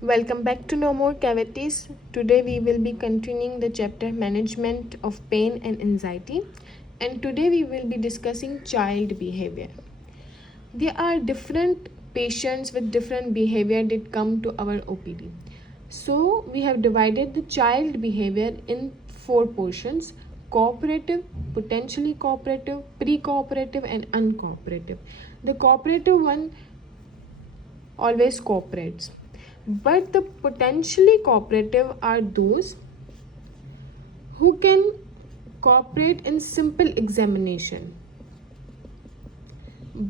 Welcome back to No More Cavities. Today we will be continuing the chapter Management of Pain and Anxiety, and today we will be discussing child behavior. There are different patients with different behavior that come to our OPD. So we have divided the child behavior in four portions: cooperative, potentially cooperative, pre-cooperative and uncooperative. The cooperative one always cooperates, but the potentially cooperative are those who can cooperate in simple examination,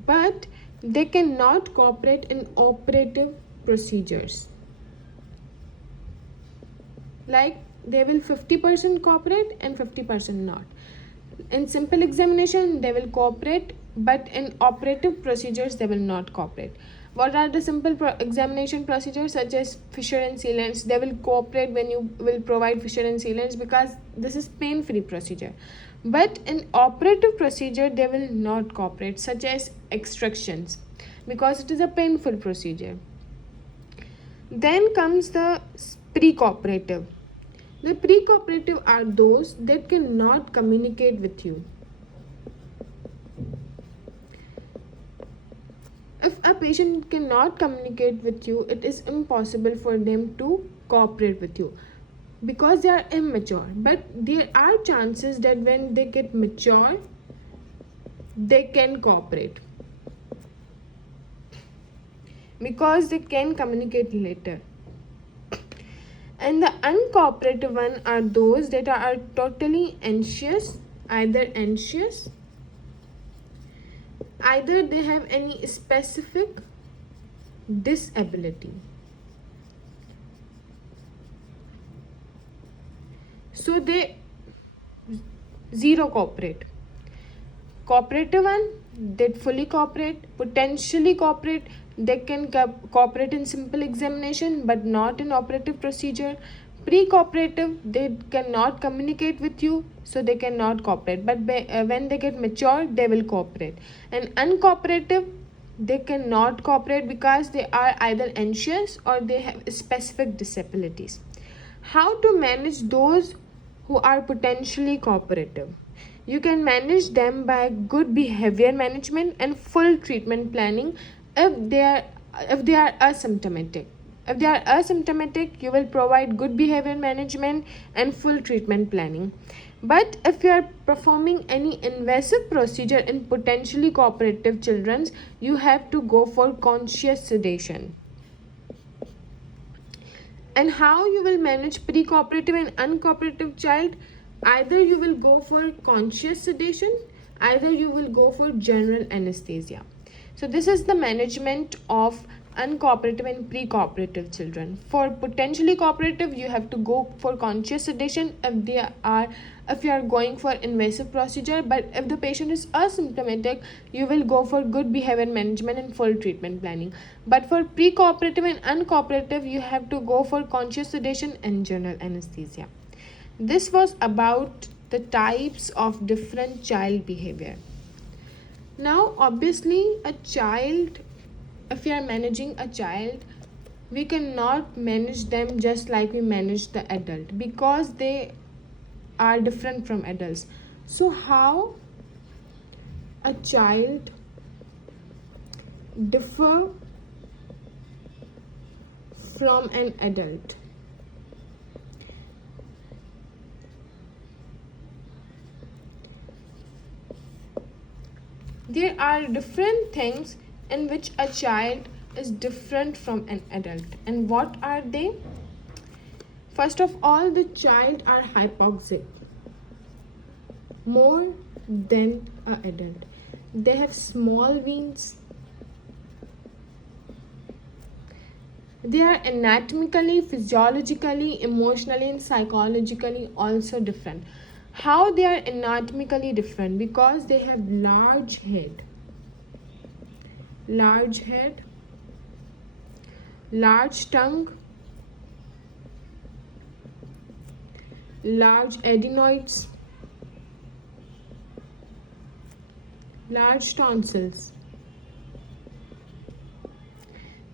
but they cannot cooperate in operative procedures. Like they will 50% cooperate and 50% not. In simple examination they will cooperate, but in operative procedures they will not cooperate. What are the simple examination procedures? Such as fissure and sealants, they will cooperate when you will provide fissure and sealants because this is pain free procedure. But in operative procedure they will not cooperate, such as extractions, because it is a painful procedure. Then comes the pre-cooperative. The pre-cooperative are those that cannot communicate with you. If a patient cannot communicate with you, it is impossible for them to cooperate with you because they are immature. But there are chances that when they get mature, they can cooperate because they can communicate later. And the uncooperative one are those that are totally anxious, either they have any specific disability. So they zero cooperate. Cooperative one, they fully cooperate. Potentially cooperate, they can cooperate in simple examination but not in operative procedure. Pre-cooperative, they cannot communicate with you, so they cannot cooperate, but when they get mature they will cooperate. And uncooperative, they cannot cooperate because they are either anxious or they have specific disabilities. How to manage those who are potentially cooperative? You can manage them by good behavior management and full treatment planning if they are asymptomatic. If they are asymptomatic, you will provide good behavior management and full treatment planning. But if you are performing any invasive procedure in potentially cooperative children, you have to go for conscious sedation. And how you will manage pre-cooperative and uncooperative child? Either you will go for conscious sedation, either you will go for general anesthesia. So this is the management of uncooperative and pre-cooperative children. For potentially cooperative, you have to go for conscious sedation if you are going for invasive procedure. But if the patient is asymptomatic, you will go for good behavior management and full treatment planning. But for pre-cooperative and uncooperative, you have to go for conscious sedation and general anesthesia. This was about the types of different child behavior. Now obviously a child, if we are managing a child, we cannot manage them just like we manage the adult because they are different from adults. So how a child differ from an adult? There are different things in which a child is different from an adult. And what are they? First of all, the child are hypoxic more than an adult. They have small veins. They are anatomically, physiologically, emotionally and psychologically also different. How they are anatomically different? Because they have large head, large tongue, large adenoids, large tonsils.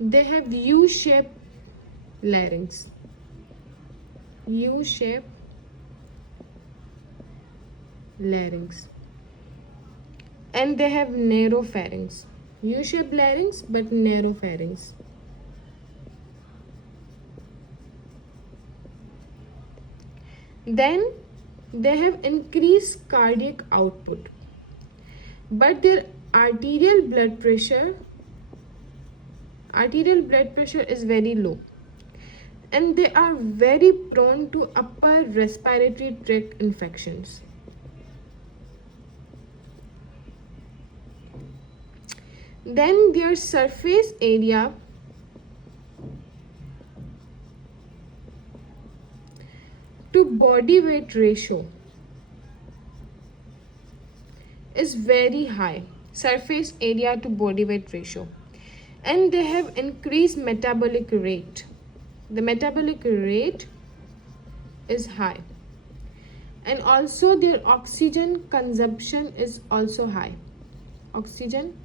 They have U-shaped larynx, U-shaped larynx, and they have narrow pharynx, U-shaped larynx but narrow pharynx. Then they have increased cardiac output, but their arterial blood pressure is very low, and they are very prone to upper respiratory tract infections. Then their surface area to body weight ratio is very high, surface area to body weight ratio, and they have increased metabolic rate. The metabolic rate is high, and also their oxygen consumption is also high. Oxygen